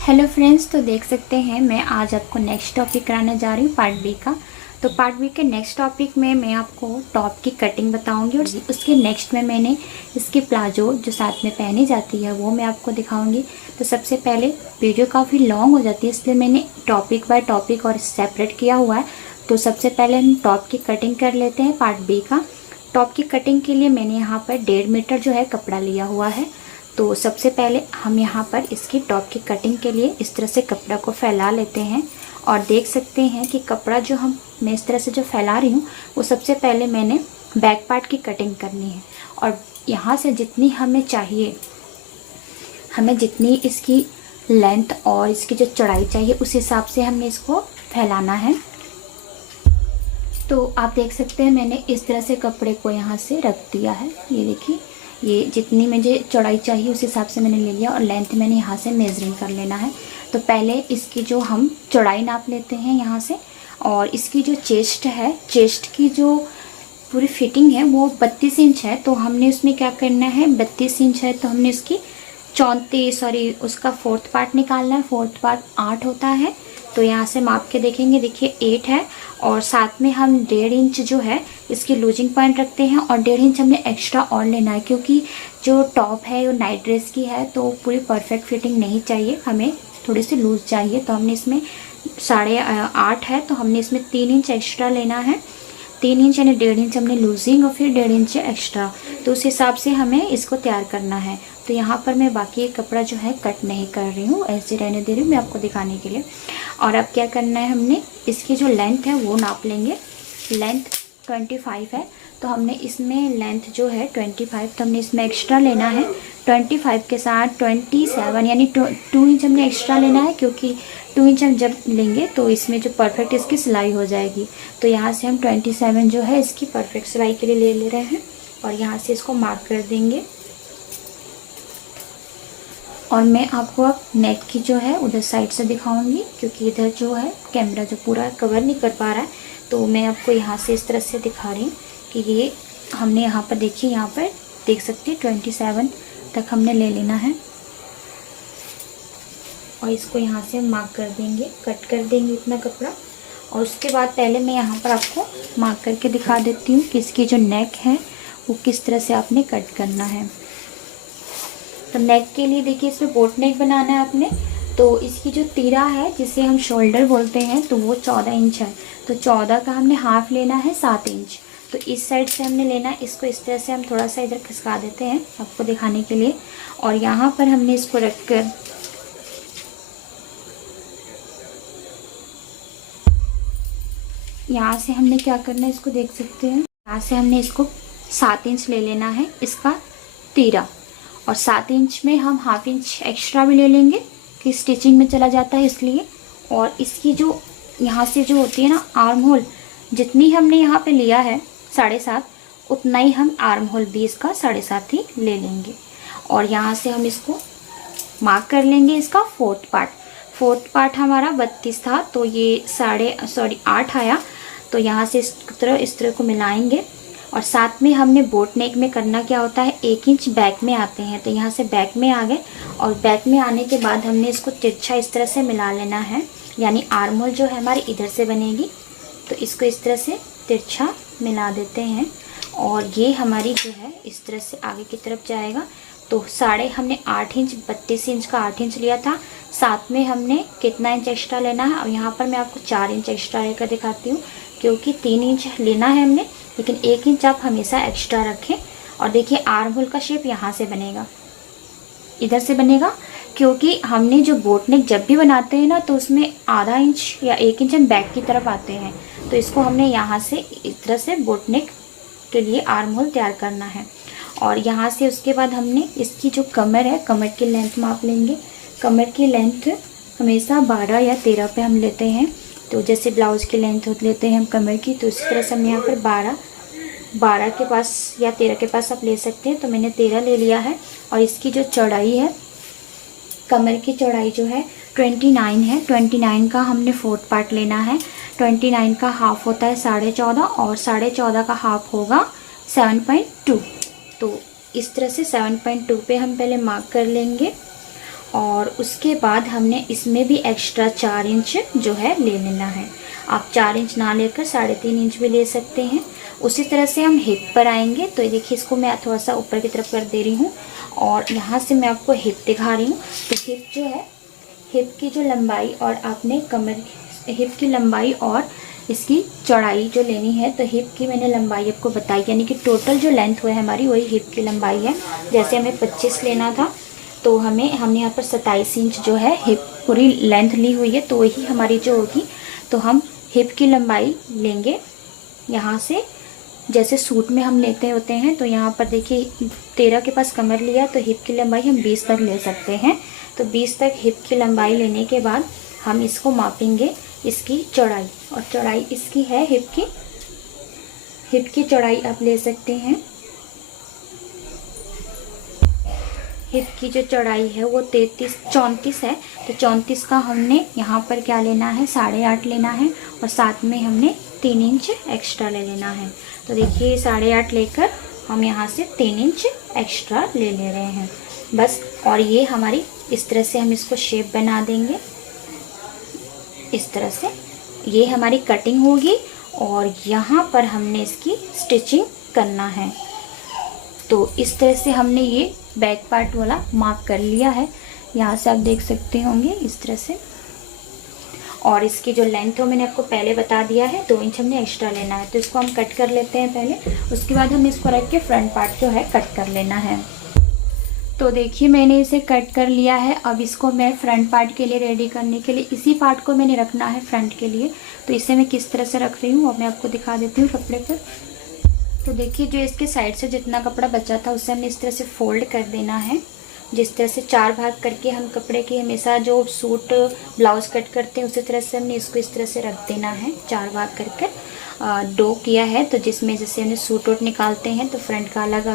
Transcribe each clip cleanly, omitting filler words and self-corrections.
Hello friends, तो देख सकते हैं मैं आज आपको नेक्स्ट टॉपिक कराने जा रही हूँ पार्ट बी का। तो पार्ट बी के नेक्स्ट टॉपिक में मैं आपको टॉप की कटिंग बताऊंगी और उसके नेक्स्ट में मैंने इसकी प्लाजो जो साथ में पहनी जाती है वो मैं आपको दिखाऊंगी। तो सबसे पहले वीडियो काफ़ी लॉन्ग हो जाती है, इसलिए मैंने टॉपिक बाय टॉपिक और सेपरेट किया हुआ है। तो सबसे पहले हम टॉप की कटिंग कर लेते हैं पार्ट बी का। टॉप की कटिंग के लिए मैंने यहाँ पर 1.5 मीटर जो है कपड़ा लिया हुआ है। तो सबसे पहले हम यहाँ पर इसकी टॉप की कटिंग के लिए इस तरह से कपड़ा को फैला लेते हैं और देख सकते हैं कि कपड़ा जो मैं इस तरह से जो फैला रही हूँ वो सबसे पहले मैंने बैक पार्ट की कटिंग करनी है। और यहाँ से जितनी हमें चाहिए, हमें जितनी इसकी लेंथ और इसकी जो चौड़ाई चाहिए उस हिसाब से हमने इसको फैलाना है। तो आप देख सकते हैं मैंने इस तरह से कपड़े को यहाँ से रख दिया है। ये देखिए, ये जितनी मुझे चौड़ाई चाहिए उस हिसाब से मैंने ले लिया और लेंथ मैंने यहाँ से मेजरिंग कर लेना है। तो पहले इसकी जो हम चौड़ाई नाप लेते हैं यहाँ से, और इसकी जो चेस्ट है, चेस्ट की जो पूरी फिटिंग है वो 32 इंच है। तो हमने उसमें क्या करना है, 32 इंच है तो हमने उसकी 34 उसका फोर्थ पार्ट निकालना है। फोर्थ पार्ट 8 होता है। तो यहाँ से माप के देखेंगे, देखिए 8 है और साथ में हम 1.5 इंच जो है इसकी लूजिंग पॉइंट रखते हैं और 1.5 इंच हमने एक्स्ट्रा और लेना है, क्योंकि जो टॉप है वो नाइट ड्रेस की है तो पूरी परफेक्ट फिटिंग नहीं चाहिए, हमें थोड़ी सी लूज चाहिए। तो हमने इसमें 8.5 है तो हमने इसमें 3 इंच एक्स्ट्रा लेना है। 3 इंच यानी 1.5 इंच हमने लूजिंग और फिर 1.5 इंच एक्स्ट्रा, तो उस हिसाब से हमें इसको तैयार करना है। तो यहाँ पर मैं बाकी कपड़ा जो है कट नहीं कर रही हूँ, ऐसे रहने दे रही हूँ मैं आपको दिखाने के लिए। और अब क्या करना है, हमने इसकी जो लेंथ है वो नाप लेंगे। लेंथ 25 है तो हमने इसमें लेंथ जो है 25, तो हमने इसमें एक्स्ट्रा लेना है 25 के साथ 27 यानी 2 इंच हमने एक्स्ट्रा लेना है, क्योंकि 2 इंच हम जब लेंगे तो इसमें जो परफेक्ट इसकी सिलाई हो जाएगी। तो यहाँ से हम 27 जो है इसकी परफेक्ट सिलाई के लिए ले रहे हैं और यहाँ से इसको मार्क कर देंगे। और मैं आपको अब नेक की जो है उधर साइड से दिखाऊंगी, क्योंकि इधर जो है कैमरा जो पूरा कवर नहीं कर पा रहा है। तो मैं आपको यहाँ से इस तरह से दिखा रही हूँ कि ये हमने यहाँ पर देखिए, यहाँ पर देख सकते हैं 27 तक हमने ले लेना है और इसको यहाँ से मार्क कर देंगे, कट कर देंगे इतना कपड़ा। और उसके बाद पहले मैं यहाँ पर आपको मार्क करके दिखा देती हूँ कि इसकी जो नेक है वो किस तरह से आपने कट करना है। तो नेक के लिए देखिए, इसमें बोट नेक बनाना है आपने। तो इसकी जो तीरा है जिसे हम शोल्डर बोलते हैं तो वो 14 इंच है। तो 14 का हमने हाफ लेना है 7 इंच। तो इस साइड से हमने लेना है, इसको इस तरह से हम थोड़ा सा इधर खिसका देते हैं आपको दिखाने के लिए। और यहाँ पर हमने इसको रख कर यहाँ से हमने क्या करना है, इसको देख सकते हैं, यहाँ से हमने इसको 7 इंच ले लेना है इसका तीरा। और 7 इंच में हम हाफ इंच एक्स्ट्रा भी ले लेंगे कि स्टिचिंग में चला जाता है इसलिए। और इसकी जो यहाँ से जो होती है ना आर्म होल, जितनी हमने यहाँ पे लिया है 7.5, उतना ही हम आर्म होल भी इसका 7.5 ही ले लेंगे। और यहाँ से हम इसको मार्क कर लेंगे इसका फोर्थ पार्ट हमारा 32 था तो ये 8 आया। तो यहाँ से इस तरह को मिलाएंगे। और साथ में हमने बोट नेक में करना क्या होता है, 1 इंच बैक में आते हैं। तो यहाँ से बैक में आ गए और बैक में आने के बाद हमने इसको तिरछा इस तरह से मिला लेना है, यानी आर्म होल जो है हमारी इधर से बनेगी। तो इसको इस तरह से तिरछा मिला देते हैं और ये हमारी जो है इस तरह से आगे की तरफ जाएगा। तो हमने 8 इंच 32 इंच का 8 इंच लिया था, साथ में हमने कितना इंच एक्स्ट्रा लेना है। और यहाँ पर मैं आपको 4 इंच एक्स्ट्रा लेकर दिखाती हूँ, क्योंकि 3 इंच लेना है हमने, लेकिन 1 इंच आप हमेशा एक्स्ट्रा रखें। और देखिए आर्म होल का शेप यहाँ से बनेगा, इधर से बनेगा, क्योंकि हमने जो बोट नेक जब भी बनाते हैं ना तो उसमें आधा इंच या 1 इंच हम बैक की तरफ आते हैं। तो इसको हमने यहाँ से इस तरह से बोट नेक के लिए आर्म होल तैयार करना है। और यहाँ से उसके बाद हमने इसकी जो कमर है, कमर की लेंथ माप लेंगे। कमर की लेंथ हमेशा 12 या 13 पे हम लेते हैं। तो जैसे ब्लाउज की लेंथ लेते हैं हम कमर की, तो इस तरह से हम यहाँ पर 12 के पास या 13 के पास आप ले सकते हैं। तो मैंने 13 ले लिया है। और इसकी जो चौड़ाई है, कमर की चौड़ाई जो है 29 है। 29 का हमने फोर्थ पार्ट लेना है। 29 का हाफ होता है 14.5 और 14.5 का हाफ होगा 7.2। तो इस तरह से 7.2 पे हम पहले मार्क कर लेंगे। और उसके बाद हमने इसमें भी एक्स्ट्रा 4 इंच जो है ले लेना है। आप 4 इंच ना लेकर 3.5 इंच भी ले सकते हैं। उसी तरह से हम हिप पर आएंगे। तो ये देखिए, इसको मैं थोड़ा सा ऊपर की तरफ कर दे रही हूँ और यहाँ से मैं आपको हिप दिखा रही हूँ। तो हिप जो है, हिप की जो लंबाई और आपने कमर, हिप की लंबाई और इसकी चौड़ाई जो लेनी है, तो हिप की मैंने लंबाई आपको बताई, यानी कि टोटल जो लेंथ हुआ है हमारी वही हिप की लंबाई है। जैसे हमें 25 लेना था तो हमने यहाँ पर 27 इंच जो है हिप पूरी लेंथ ली हुई है, तो वही हमारी जो होगी। तो हम हिप की लंबाई लेंगे यहाँ से, जैसे सूट में हम लेते होते हैं। तो यहाँ पर देखिए 13 के पास कमर लिया, तो हिप की लंबाई हम 20 तक ले सकते हैं। तो 20 तक हिप की लंबाई लेने के बाद हम इसको मापेंगे, इसकी चौड़ाई। और चौड़ाई इसकी है हिप की चौड़ाई आप ले सकते हैं। हिप की जो चौड़ाई है वो 34 है। तो 34 का हमने यहाँ पर क्या लेना है, 8.5 लेना है और साथ में हमने 3 इंच एक्स्ट्रा ले लेना है। तो देखिए 8.5 लेकर हम यहाँ से 3 इंच एक्स्ट्रा ले रहे हैं बस। और ये हमारी इस तरह से हम इसको शेप बना देंगे, इस तरह से ये हमारी कटिंग होगी और यहाँ पर हमने इसकी स्टिचिंग करना है। तो इस तरह से हमने ये बैक पार्ट वाला मार्क कर लिया है, यहाँ से आप देख सकते होंगे इस तरह से। और इसकी जो लेंथ हो मैंने आपको पहले बता दिया है, 2 इंच हमने एक्स्ट्रा लेना है। तो इसको हम कट कर लेते हैं पहले, उसके बाद हम इसको रख के फ्रंट पार्ट जो है कट कर लेना है। तो देखिए मैंने इसे कट कर लिया है। अब इसको मैं फ्रंट पार्ट के लिए रेडी करने के लिए इसी पार्ट को मैंने रखना है फ्रंट के लिए। तो इसे मैं किस तरह से रख रही हूँ अब मैं आपको दिखा देती हूँ कपड़े पर। तो देखिए जो इसके साइड से जितना कपड़ा बचा था उसे हमने इस तरह से फोल्ड कर देना है। जिस तरह से 4 भाग करके हम कपड़े की हमेशा जो सूट ब्लाउज कट करते हैं उसी तरह से हमने इसको इस तरह से रख देना है। 4 भाग करके डो किया है। तो जिसमें जैसे हमने सूट वूट निकालते हैं तो फ्रंट का अलग,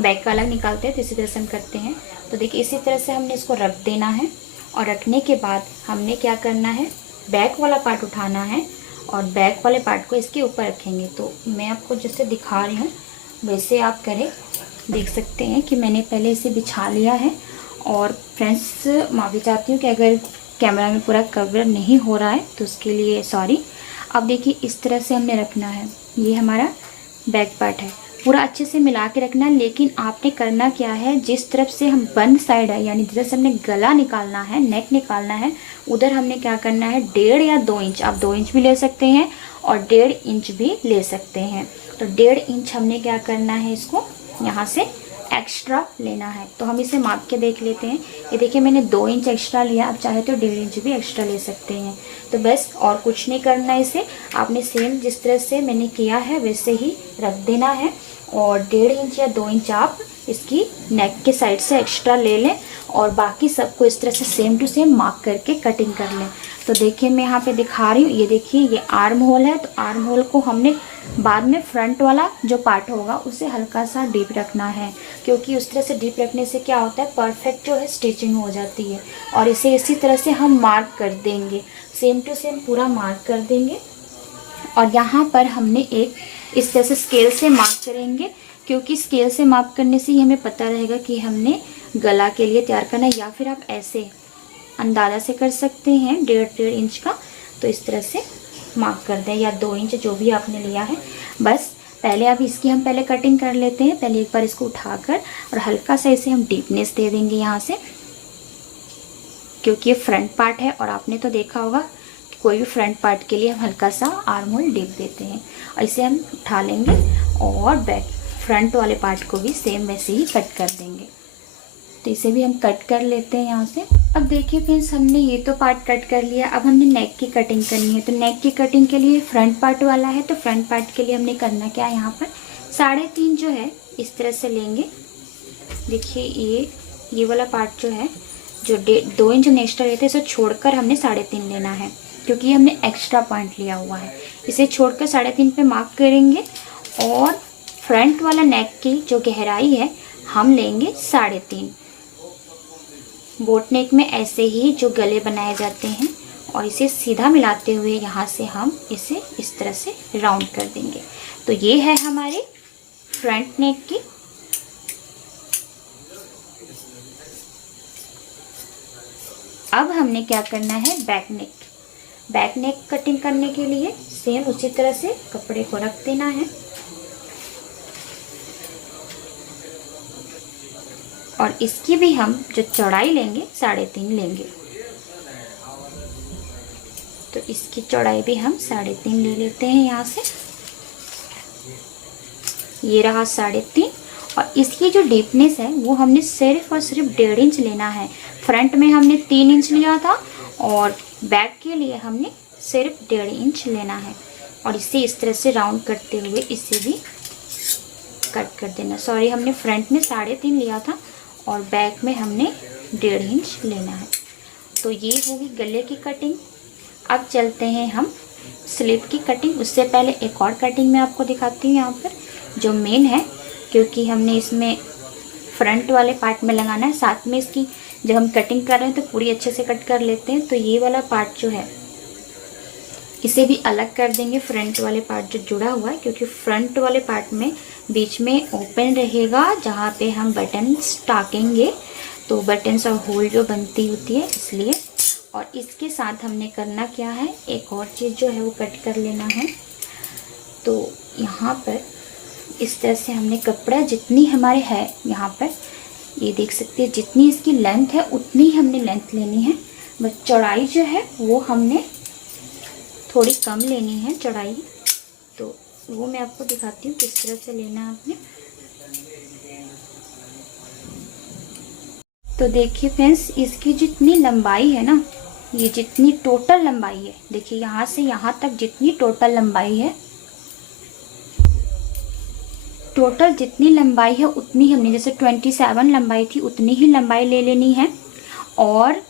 बैक का अलग निकालते हैं, तो इसी तरह से हम करते हैं। तो देखिए इसी तरह से हमने इसको रख देना है। और रखने के बाद हमने क्या करना है, बैक वाला पार्ट उठाना है और बैक वाले पार्ट को इसके ऊपर रखेंगे। तो मैं आपको जैसे दिखा रही हूँ वैसे आप करें। देख सकते हैं कि मैंने पहले इसे बिछा लिया है। और फ्रेंड्स माफ़ी चाहती हूँ कि अगर कैमरा में पूरा कवर नहीं हो रहा है तो उसके लिए सॉरी। अब देखिए इस तरह से हमने रखना है, ये हमारा बैक पार्ट है, पूरा अच्छे से मिला के रखना है। लेकिन आपने करना क्या है, जिस तरफ से हम बंद साइड है यानी जिधर से हमने गला निकालना है, नेक निकालना है, उधर हमने क्या करना है 1.5 या 2 इंच, आप 2 इंच भी ले सकते हैं और 1.5 इंच भी ले सकते हैं। तो 1.5 इंच हमने क्या करना है, इसको यहाँ से एक्स्ट्रा लेना है। तो हम इसे माप के देख लेते हैं। ये देखिए मैंने 2 इंच एक्स्ट्रा लिया, आप चाहे तो 1.5 इंच भी एक्स्ट्रा ले सकते हैं। तो बस और कुछ नहीं करना है, इसे आपने सेम जिस तरह से मैंने किया है वैसे ही रख देना है। और 1.5 इंच या 2 इंच आप इसकी नेक के साइड से एक्स्ट्रा ले लें और बाकी सबको इस तरह से सेम टू सेम मार्क करके कटिंग कर लें। तो देखिए मैं यहाँ पे दिखा रही हूँ, ये देखिए ये आर्म होल है। तो आर्म होल को हमने बाद में फ्रंट वाला जो पार्ट होगा उसे हल्का सा डीप रखना है, क्योंकि उस तरह से डीप रखने से क्या होता है, परफेक्ट जो है स्टिचिंग हो जाती है। और इसे इसी तरह से हम मार्क कर देंगे, सेम टू सेम पूरा मार्क कर देंगे। और यहाँ पर हमने एक इस तरह से स्केल से मार्क करेंगे, क्योंकि स्केल से मार्क करने से ही हमें पता रहेगा कि हमने गला के लिए तैयार करना है। या फिर आप ऐसे अंदाज़ा से कर सकते हैं 1.5 इंच का। तो इस तरह से मार्क कर दें, या 2 इंच जो भी आपने लिया है। बस पहले अब इसकी हम पहले कटिंग कर लेते हैं। पहले एक बार इसको उठाकर और हल्का सा इसे हम डीपनेस दे देंगे यहाँ से, क्योंकि ये फ्रंट पार्ट है और आपने तो देखा होगा कि कोई भी फ्रंट पार्ट के लिए हम हल्का सा आर्म होल डीप देते हैं। और इसे हम उठा लेंगे और बैक फ्रंट वाले पार्ट को भी सेम वैसे ही कट कर देंगे। तो इसे भी हम कट कर लेते हैं यहाँ से। अब देखिए फ्रेंड्स, हमने ये तो पार्ट कट कर लिया। अब हमने नेक की कटिंग करनी है। तो नेक की कटिंग के लिए फ्रंट पार्ट वाला है, तो फ्रंट पार्ट के लिए हमने करना क्या है, यहाँ पर 3.5 जो है इस तरह से लेंगे। देखिए ये वाला पार्ट जो है, जो 2 इंच हमने एक्स्ट्रा लेते हैं इसे छोड़कर हमने 3.5 लेना है, क्योंकि हमने एक्स्ट्रा पॉइंट लिया हुआ है। इसे छोड़कर 3.5 पे मार्क करेंगे। और फ्रंट वाला नेक की जो गहराई है हम लेंगे 3.5। बोट नेक में ऐसे ही जो गले बनाए जाते हैं, और इसे सीधा मिलाते हुए यहाँ से हम इसे इस तरह से राउंड कर देंगे। तो ये है हमारे फ्रंट नेक की। अब हमने क्या करना है, back neck. Back neck cutting करने के लिए सेम उसी तरह से कपड़े को रख देना है और इसकी भी हम जो चौड़ाई लेंगे 3.5 लेंगे। तो इसकी चौड़ाई भी हम 3.5 ले लेते हैं यहाँ से। ये रहा 3.5 और इसकी जो डीपनेस है वो हमने सिर्फ और सिर्फ 1.5 इंच लेना है। फ्रंट में हमने 3 इंच लिया था और बैक के लिए हमने सिर्फ 1.5 इंच लेना है और इसे इस तरह से राउंड करते हुए इसे भी कट कर देना। सॉरी, हमने फ्रंट में 3.5 लिया था और बैक में हमने 1.5 इंच लेना है। तो ये होगी गले की कटिंग। अब चलते हैं हम स्लीव की कटिंग। उससे पहले एक और कटिंग मैं आपको दिखाती हूँ यहाँ पर, जो मेन है, क्योंकि हमने इसमें फ्रंट वाले पार्ट में लगाना है। साथ में इसकी जब हम कटिंग कर रहे हैं तो पूरी अच्छे से कट कर लेते हैं। तो ये वाला पार्ट जो है इसे भी अलग कर देंगे, फ्रंट वाले पार्ट जो जुड़ा हुआ है, क्योंकि फ्रंट वाले पार्ट में बीच में ओपन रहेगा जहाँ पे हम बटन्स टाकेंगे। तो बटन्स और होल जो बनती होती है इसलिए। और इसके साथ हमने करना क्या है, एक और चीज़ जो है वो कट कर लेना है। तो यहाँ पर इस तरह से हमने कपड़ा जितनी हमारे है यहाँ पर, ये देख सकते हैं, जितनी इसकी लेंथ है उतनी हमने लेंथ लेनी है। बस चौड़ाई जो है वो हमने थोड़ी कम लेनी है चौड़ाई। तो वो मैं आपको दिखाती हूँ किस तरह से लेना है आपने। तो देखिए फ्रेंड्स, इसकी जितनी लंबाई है ना, ये जितनी टोटल लंबाई है, देखिए यहाँ से यहाँ तक जितनी टोटल लंबाई है, टोटल जितनी लंबाई है उतनी हमने, जैसे 27 लंबाई थी उतनी ही लंबाई ले लेनी है। और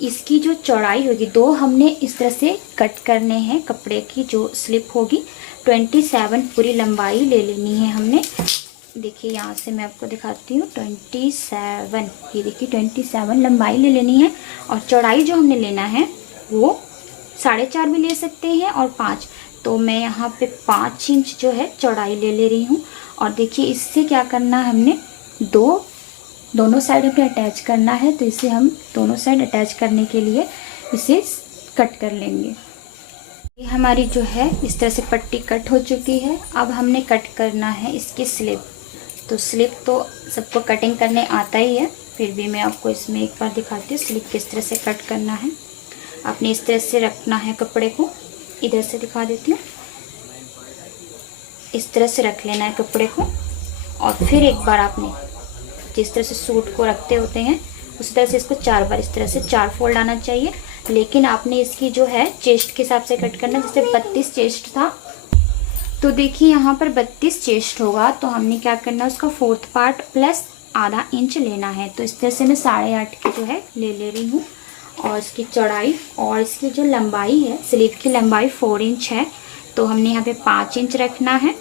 इसकी जो चौड़ाई होगी, 2 हमने इस तरह से कट करने हैं कपड़े की, जो स्लिप होगी 27 पूरी लंबाई ले लेनी है हमने। देखिए यहाँ से मैं आपको दिखाती हूँ, 27, ये देखिए 27 लंबाई ले लेनी है। और चौड़ाई जो हमने लेना है वो 4.5 भी ले सकते हैं और 5। तो मैं यहाँ पे 5 इंच जो है चौड़ाई ले रही हूँ। और देखिए इससे क्या करना है, हमने दोनों साइड हमें अटैच करना है। तो इसे हम दोनों साइड अटैच करने के लिए इसे कट कर लेंगे। ये हमारी जो है इस तरह से पट्टी कट हो चुकी है। अब हमने कट करना है इसकी स्लिप। तो स्लिप तो सबको कटिंग करने आता ही है, फिर भी मैं आपको इसमें एक बार दिखाती हूँ स्लिप किस तरह से कट करना है। आपने इस तरह से रखना है कपड़े को, इधर से दिखा देती हूँ, इस तरह से रख लेना है कपड़े को। और फिर एक बार आपने जिस तरह से सूट को रखते होते हैं उसी तरह से इसको 4 बार इस तरह से 4 फोल्ड आना चाहिए। लेकिन आपने इसकी जो है चेस्ट के हिसाब से कट करना। जैसे 32 चेस्ट था, तो देखिए यहाँ पर 32 चेस्ट होगा, तो हमने क्या करना है, उसका 4th पार्ट प्लस आधा इंच लेना है। तो इस तरह से मैं 8.5 की जो है ले रही हूँ। और इसकी चौड़ाई और इसकी जो लंबाई है, स्लीव की लंबाई 4 इंच है, तो हमने यहाँ पे 5 इंच रखना है।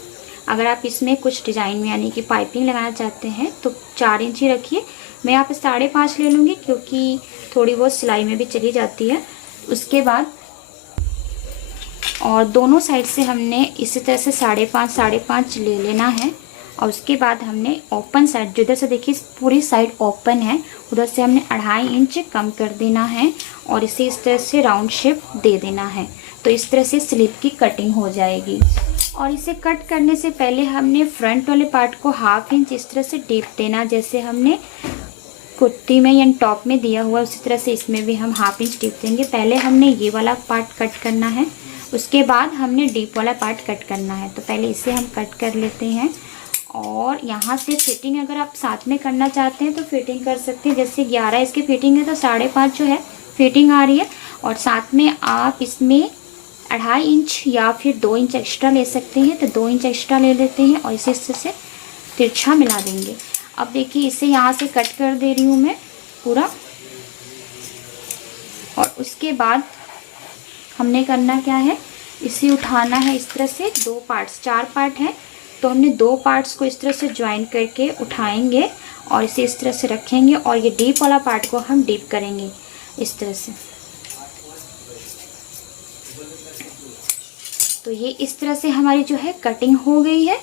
अगर आप इसमें कुछ डिज़ाइन में यानी कि पाइपिंग लगाना चाहते हैं तो 4 इंच ही रखिए। मैं यहाँ पे 5.5 ले लूँगी, क्योंकि थोड़ी बहुत सिलाई में भी चली जाती है। उसके बाद और दोनों साइड से हमने इसी तरह से 5.5 ले लेना है। और उसके बाद हमने ओपन साइड, जिधर से देखिए पूरी साइड ओपन है, उधर से हमने 2.5 इंच कम कर देना है और इसे इस तरह से राउंड शेप दे देना है। तो इस तरह से स्लीव की कटिंग हो जाएगी। और इसे कट करने से पहले हमने फ्रंट वाले पार्ट को 1/2 इंच इस तरह से डीप देना, जैसे हमने कुर्ती में या टॉप में दिया हुआ उसी तरह से इसमें भी हम 1/2 इंच डीप देंगे। पहले हमने ये वाला पार्ट कट करना है, उसके बाद हमने डीप वाला पार्ट कट करना है। तो पहले इसे हम कट कर लेते हैं। और यहाँ से फिटिंग अगर आप साथ में करना चाहते हैं तो फिटिंग कर सकते हैं। जैसे 11 इसकी फिटिंग है तो 5.5 जो है फिटिंग आ रही है। और साथ में आप इसमें 2.5 इंच या फिर 2 इंच एक्स्ट्रा ले सकते हैं। तो 2 इंच एक्स्ट्रा ले लेते हैं और इसे से तिरछा मिला देंगे। अब देखिए इसे यहाँ से कट कर दे रही हूँ मैं पूरा। और उसके बाद हमने करना क्या है, इसे उठाना है इस तरह से। 2 पार्ट्स, 4 पार्ट हैं, तो हमने 2 पार्ट्स को इस तरह से ज्वाइन करके उठाएंगे और इसे इस तरह से रखेंगे। और ये डीप वाला पार्ट को हम डीप करेंगे इस तरह से। तो ये इस तरह से हमारी जो है कटिंग हो गई है।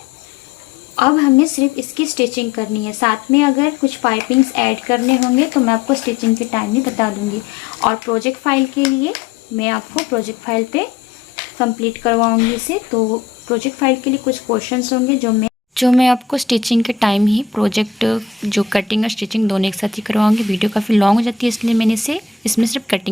अब हमें सिर्फ इसकी स्टिचिंग करनी है। साथ में अगर कुछ पाइपिंग्स ऐड करने होंगे तो मैं आपको स्टिचिंग के टाइम भी बता दूंगी। और प्रोजेक्ट फाइल के लिए मैं आपको प्रोजेक्ट फाइल पे कंप्लीट करवाऊंगी इसे। तो प्रोजेक्ट फाइल के लिए कुछ क्वेश्चंस होंगे जो मैं आपको स्टिचिंग के टाइम ही प्रोजेक्ट जो कटिंग और स्टिचिंग दोनों एक साथ ही करवाऊंगी। वीडियो काफ़ी लॉन्ग हो जाती है इसलिए मैंने इसमें सिर्फ कटिंग